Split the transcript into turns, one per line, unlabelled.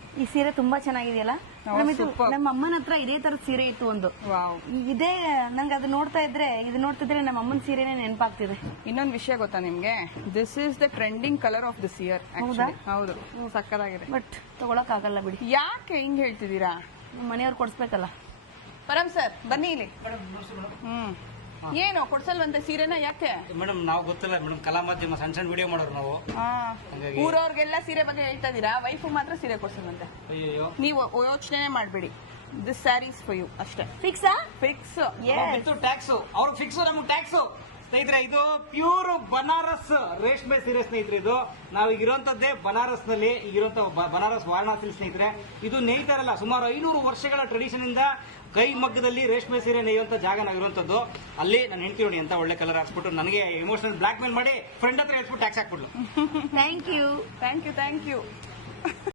ಈ ಸೀರೆ ತುಂಬಾ ಚೆನ್ನಾಗಿದೆಯಲ್ಲ. ನಮ್ಮ ಅಮ್ಮನ ಹತ್ರ ಇದೇ ತರದ ಸೀರೆ ಇತ್ತು ಒಂದು. ಇದೇ ನಂಗೆ ಅದು ನೋಡ್ತಿದ್ರೆ ನಮ್ಮ ಅಮ್ಮನ ಸೀರೆನೇ ನೆನಪಾಗ್ತಿದೆ.
ಇನ್ನೊಂದು ವಿಷಯ ಗೊತ್ತಾ ನಿಮ್ಗೆ, this is the trending colour of this year. ಹೌದು, ಸಕ್ಕತ್ತಾಗಿದೆ.
ಬಟ್ ತಗೊಳಕ್ ಆಗಲ್ಲ ಬಿಡಿ.
ಯಾಕೆ ಹಿಂಗ್ ಹೇಳ್ತಿದ್ದೀರಾ?
ಮನೆಯವ್ರು ಕೊಡ್ಸ್ಬೇಕಲ್ಲ.
ಪರಮ್ ಸರ್ ಬನ್ನಿ ಇಲ್ಲಿ. ಏನು ಕೊಡ್ಸಲ್ವಂತೆ ಸೀರೆನ? ಯಾಕೆ
ಮೇಡಮ್? ನಾವು ಗೊತ್ತಿಲ್ಲ ಮೇಡಮ್, ಕಲಾ ಮಾಧ್ಯಮ ಸಣ್ಣ ಸಣ್ಣ ವಿಡಿಯೋ ಮಾಡೋರು ನಾವು.
ಊರವ್ರಿಗೆಲ್ಲ ಸೀರೆ ಬಗ್ಗೆ ಹೇಳ್ತಾ ಇದೀರಾ, ವೈಫ್ ಮಾತ್ರ ಸೀರೆ ಕೊಡ್ಸಲ್ವಂತೆ. ನೀವು ಯೋಚನೆ ಮಾಡ್ಬೇಡಿ, ದಿಸ್ ಸ್ಯಾರೀಸ್ ಫಾರ್ ಯು ಅಷ್ಟೇ.
ಫಿಕ್ಸಾ?
ಫಿಕ್ಸ್.
ಟ್ಯಾಕ್ಸ್ ಅವ್ರಿಗೆ ಫಿಕ್ಸ್, ನಮ್ಗೆ ಟ್ಯಾಕ್ಸ್. ಸ್ನೇಹಿತರೆ, ಇದು ಪ್ಯೂರ್ ಬನಾರಸ್ ರೇಷ್ಮೆ ಸೀರೆ ಸ್ನೇಹಿತರೆ. ಇದು ನಾವೀಗ ಇರುವಂತದ್ದೇ ಬನಾರಸ್ ನಲ್ಲಿ, ಈಗಿರುವಂತ ಬನಾರಸ್ ವಾರಣಾಸಿ ಸ್ನೇಹಿತರೆ. ಇದು ನೇಯ್ತಾರಲ್ಲ, ಸುಮಾರು 500 ವರ್ಷಗಳ ಟ್ರೆಡಿಷನ್ ಇಂದ ಕೈ ಮಗ್ಗದಲ್ಲಿ ರೇಷ್ಮೆ ಸೀರೆ ನೇಯುವಂತ ಜಾಗ ನಾವಿರುವಂತದ್ದು. ಅಲ್ಲಿ ನಾನು ಹೆಂಡ್ತಿ ನೋಡಿ ಅಂತ ಒಳ್ಳೆ ಕಲರ್ ಹಾಕ್ಸ್ಬಿಟ್ಟು ನನಗೆ ಎಮೋಷನಲ್ ಬ್ಲಾಕ್ ಮೇಲ್ ಮಾಡಿ ಫ್ರೆಂಡ್ ಹತ್ರ ಹೇಳ್ಬಿಟ್ಟು ಟ್ಯಾಕ್ಸ್ ಹಾಕ್ಬಿಡ್ಲು.
Thank you.
Thank you.